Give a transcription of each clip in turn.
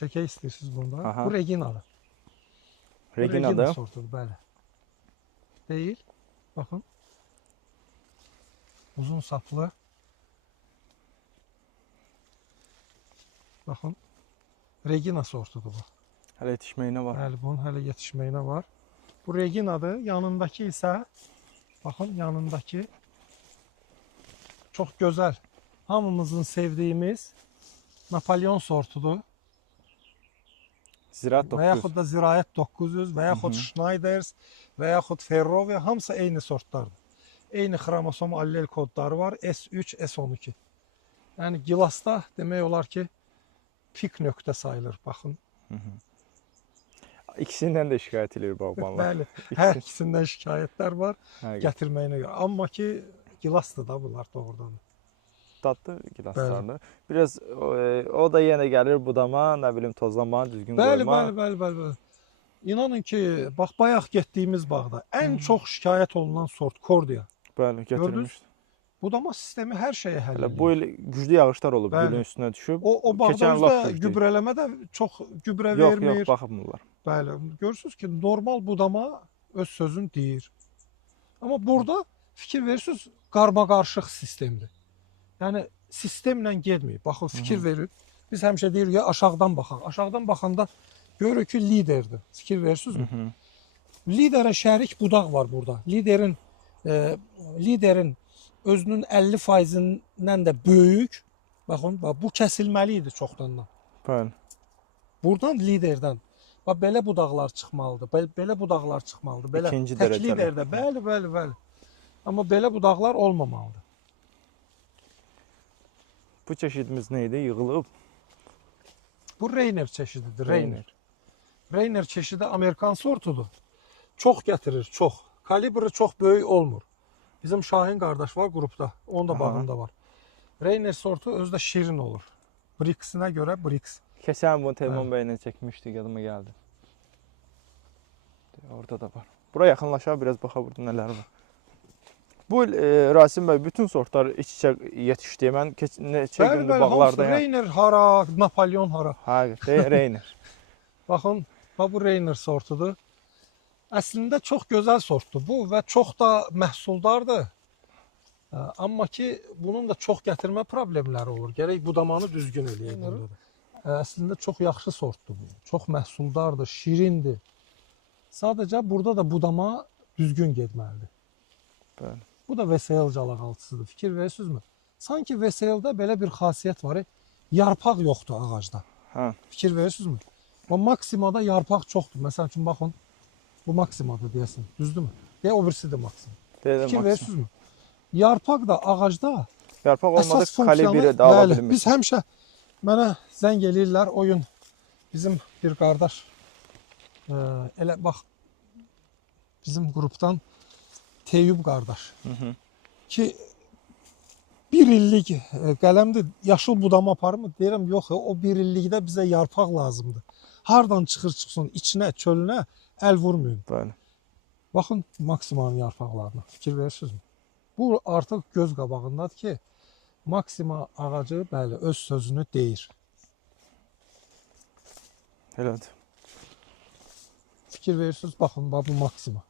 çəkək istəyirsiniz bunda. Aha. Bu Reginadır. Reginadır. Regina sortudur, bəli. Deyil. Baxın. Uzun saplı. Baxın. Regina sortudur bu. Hələ yetişməyinə var. Bəli, bunun hələ yetişməyinə var. Bu Reginadır. Yanındakı isə baxın, yanındakı çox gözəl, hamımızın sevdiyimiz Napolyon sortudur. Ziraat Və 900. yaxud da Ziraət 900 və yaxud Schneiders və yaxud Ferrovi, hamısı eyni sortlardır. Eyni xromosom allel kodları var. S3, S12. Yəni gilasda demək olar ki, pik nöqtə sayılır. Baxın. İkisindən də şikayət edir bağbanlar. Bəli, hər ikisindən şikayətlər var Həqiqət. gətirməyinə görə. Amma ki, gilasdır da bunlar doğrudan. Dadlı gilaslardır. Biraz o da yenə gəlir budama, nə bilim tozlama, düzgün Bəli, qoyma. bəli. İnanın ki, bax bayaq getdiyimiz bağda ən çox şikayət olunan sort Kordia. Bəli, gətirmişdi. Budama sistemi hər şeyə həll edir. Bu il güclü yağışlar olub, Bəli. gülün üstünə düşüb. O bağda Keçən lap özdə güclü. gübrələmə də çox gübrə Yox, vermir. yox, baxmırlar. Bəli, görürsünüz ki, normal budama öz sözünü deyir. Amma burada fikir verirsiniz, qarma-qarışıq sistemdir. Yəni sistemlə getməyib. Baxın, fikir verir. Biz həmişə deyirik ya, aşağıdan baxaq. Aşağıdan baxanda görürük ki, liderdir. Fikir verirsinizmi? Liderə şərik budaq var burada. Liderin özünün 50%-dən də böyük. Baxın, bu kəsilməli idi çoxdandan. Bəli. Buradan liderdən bax belə budaqlar çıxmalıdır. Belə budaqlar çıxmalıdır. Belə İkinci tək dərəcəli. liderdə. Bəli. Amma belə budaqlar olmamalıdır. Bu çeşidimiz nə idi? Yığılıb. Bu Reyner çeşididir. Reyner çeşidi Amerikan sortudur. Çox gətirir, çox. Kalibri çox böyük olmur. Bizim Şahin qardaş var qrupda. Onun da bağında var. Reyner sortu özü də şirin olur. Brix'inə görə Brix. Keçən bunu Teymon bəylə çəkmişdik, yadıma gəldi. Orada da var. Bura yaxınlaşaq, biraz baxa burada nələr var. Bu il Rasim bəy bütün sortlar iç-içə yetişdi. Mən neçə gündür bağlardayam. Reyner hara, Napolyon hara. Həqiqətən Reyner. Baxın, bu Reyner sortudur. Əslində çox gözəl sortdur bu və çox da məhsuldardır. Amma ki, bunun da çox gətirmə problemləri olur. Gərək budamanı düzgün eləyək. Əslində çox yaxşı sortdur bu. Çox məhsuldardır, şirindir. Sadəcə burada da budama düzgün getməlidir. Bəli. Bu da VSL calaqaltısıdır. Fikir verirsinizmi? Sanki VSL-də belə bir xasiyyət var. Yarpaq yoxdur ağacda. Hə. Fikir verirsinizmi? O Maksimada yarpaq çoxdur. Məsəl üçün baxın. Bu Maksimadır deyəsin. Düzdürmü? Deyə o birisi də Maksim. Fikir verirsizmi? Yarpaq da ağacda yarpaq olmadı, əsas kalibri də ala bilmir. Biz həmişə mənə zəng eləyirlər o gün bizim bir qardaş elə bax bizim qrupdan Teyyub qardaş ki bir illik qələmdir yaşıl budama aparmı? Deyirəm yox, o bir illikdə bizə yarpaq lazımdır. Hardan çıxsın içinə, çölünə əl vurmayın. Bəli. Baxın Maksimanın yarpaqlarına. Fikir verirsinizmi? Bu artıq göz qabağındadır ki, Maksima ağacı bəli öz sözünü deyir. Elədir. Fikir verirsiniz, baxın bu Maksima.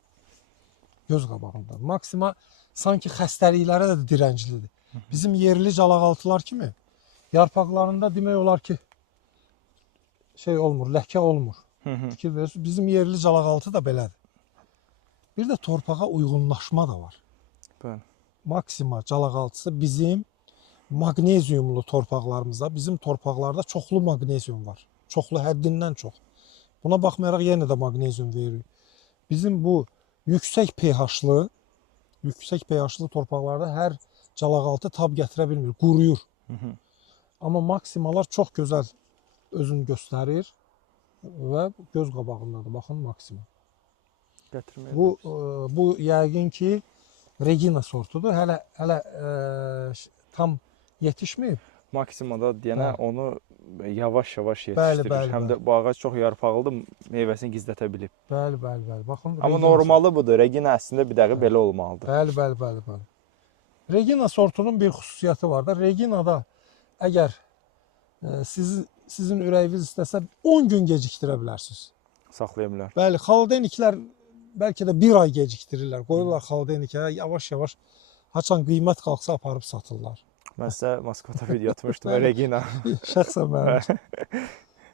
Göz qabağındadır. Maksima sanki xəstəliklərə də dirənclidir. Bizim yerli calaqaltılar kimi yarpaqlarında demək olar ki şey olmur, ləkə olmur. Fikir verirsiniz, bizim yerli calaqaltı da belədir. Bir də torpağa uyğunlaşma da var. Bəli. Maksima calaqaltısı bizim maqneziumlu torpaqlarımızda, bizim torpaqlarda çoxlu maqnezium var. Çoxlu, həddindən çox. Buna baxmayaraq yenə də maqnezium veririk. Bizim bu yüksək pH-lı torpaqlarda hər calaqaltı tab gətirə bilmir, quruyur. Amma maksimalar çox gözəl özünü göstərir və göz qabağındadır. Baxın Maksima. Bu yəqin ki Regina sortudur. Hələ tam yetişməyib. Maksimada deyənə onu yavaş-yavaş yetişdirir. Həm də bu ağac çox yarpaqlıdır, meyvəsini gizlətə bilib. Bəli. Baxın. Amma normalı budur. Regina əslində bir dəqiqə belə olmalıdır. Bəli. Regina sortunun bir xüsusiyyəti var da. Reginada əgər sizin ürəyiniz istəsə 10 gün gecikdirə bilərsiniz. Saxlaya bilər. Bəli, xaldeniklər bəlkə də 1 ay gecikdirirlər. Qoyurlar xaldenikə, yavaş-yavaş haçan qiymət qalxsa aparıb satırlar. Mən sizə Moskvada video atmışdım, Regina. Şəxsən mənim.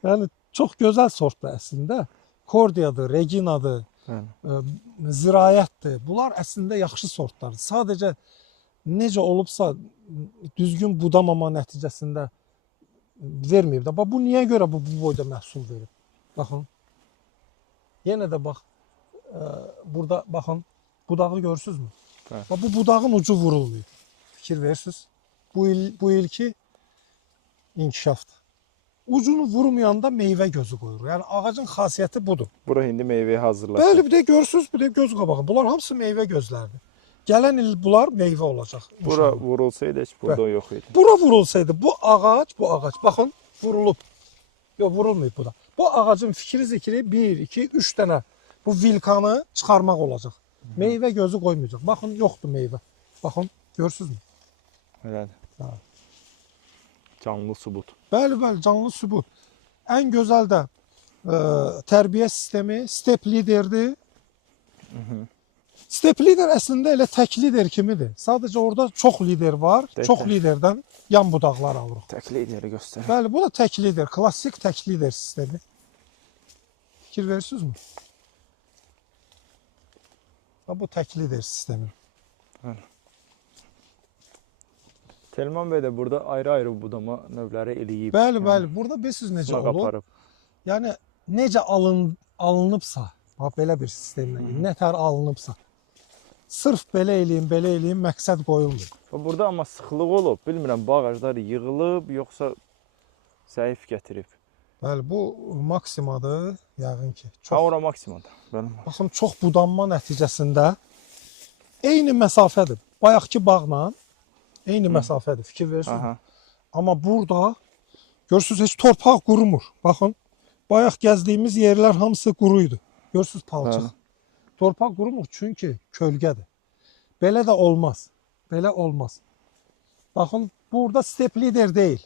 Yəni çox gözəl sortdur əslində. Kordiyadır, Reginadır, Zirayətdir. Bunlar əslində yaxşı sortlardır. Sadəcə necə olubsa düzgün budamama nəticəsində verməyib də. Bax bu niyə görə bu boyda məhsul verib? Baxın. Yenə də bax burada baxın budağı görürsünüzmü? Bax bu budağın ucu vurulmuyor. Fikir verirsiniz? Bu ilki inkişafdır. Ucunu vurmayanda meyvə gözü qoyur. Yəni ağacın xasiyyəti budur. Bura indi meyvəyə hazırlaşır. Bəli, bir də görürsünüz, bir də göz qabağı. Bunlar hamısı meyvə gözləridir. Gələn il bunlar meyvə olacaq. Bura vurulsaydı heç burada yox idi. Bura vurulsaydı bu ağac, baxın vurulub. Yox, vurulmayıb bu da. Bu ağacın fikri zikri 1, 2, 3 dənə bu vilkanı çıxarmaq olacaq. Meyvə gözü qoymayacaq. Baxın, yoxdur meyvə. Baxın, görürsünüzmü? Elədir. Ha. Canlı sübut. Bəli, canlı sübut. Ən gözəl də tərbiyə sistemi step liderdir. Step lider əslində elə tək lider kimidir. Sadəcə orada çox lider var. Çox liderdən yan budaqlar alırıq. Tək lideri göstərir. Bəli, bu da tək lider, klassik tək lider sistemi. Fikir verirsiniz mi? Bu tək lider sistemi. Telman bəy də burada ayrı-ayrı budama növləri eləyib. Bəli. Burada bilirsiniz necə olur? Yəni necə alınıbsa, belə bir sistemlə, nətər alınıbsa, sırf belə eləyim, məqsəd qoyulmur. Burada amma sıxlıq olub. Bilmirəm, bu ağaclar yığılıb, yoxsa zəif gətirib. Bəli, bu maksimadır, yəqin ki. Ora maksimadır. Baxın, çox budanma nəticəsində eyni məsafədir. Bayaqki bağla eyni məsafədir, fikir verirsiniz. Amma burada görürsünüz, heç torpaq qurumur. Baxın, bayaq gəzdiyimiz yerlər hamısı quruydu. Görürsünüz, palçıq. Torpaq qurumur çünki kölgədir. Belə də olmaz. Belə olmaz. Baxın, burada step lider deyil.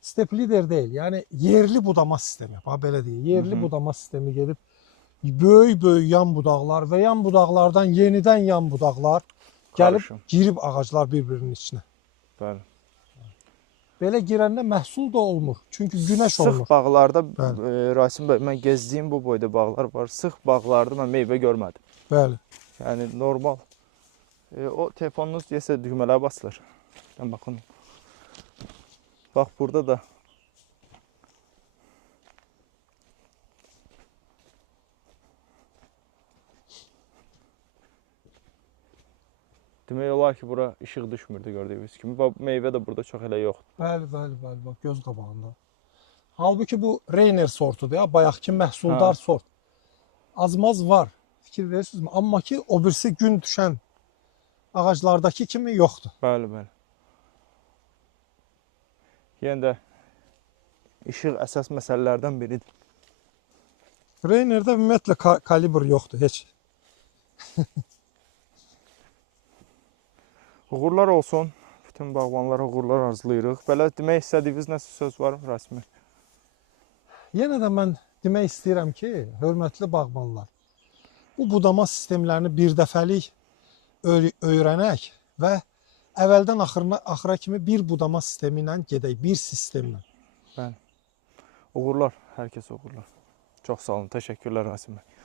Step lider deyil. Yəni yerli budama sistemi. Bax belə deyil. Yerli budama sistemi gedib böyük yan budaqlar və yan budaqlardan yenidən yan budaqlar gəlib girib ağaclar bir-birinin içinə. Bəli. Belə girəndə məhsul da olmur. Çünki günəş olmur. Sıx bağlarda, Rasim bəy, mən gəzdiyim bu boyda bağlar var. Sıx bağlarda mən meyvə görmədim. Bəli. Yəni normal. O telefonunuz deyəsə düymələrə basılır. Baxın. Bax burada da. Demək olar ki, bura işıq düşmürdü gördüyünüz kimi. Meyvə də burada çox elə yoxdur. Bəli, bax göz qabağında. Halbuki bu Reiner sortudur ya, bayaqki məhsuldar sort. Azmaz var, fikir verirsinizmi? Amma ki, o birisi gün düşən ağaclardakı kimi yoxdur. Bəli. Yenə də işıq əsas məsələlərdən biridir. Reinerdə ümumiyyətlə kalibr yoxdur, heç. Uğurlar olsun. Bütün bağbanlara uğurlar arzulayırıq. Belə demək istədiyiniz nəsə söz var mı, Rasim bəy? Yenə də mən demək istəyirəm ki, hörmətli bağbanlar, bu budama sistemlərini bir dəfəlik öyrənək və əvvəldən axıra kimi bir budama sistemi ilə gedək, bir sistemlə. Bəli. Uğurlar, hər kəsə uğurlar. Çox sağ olun, təşəkkürlər Rasim bəy.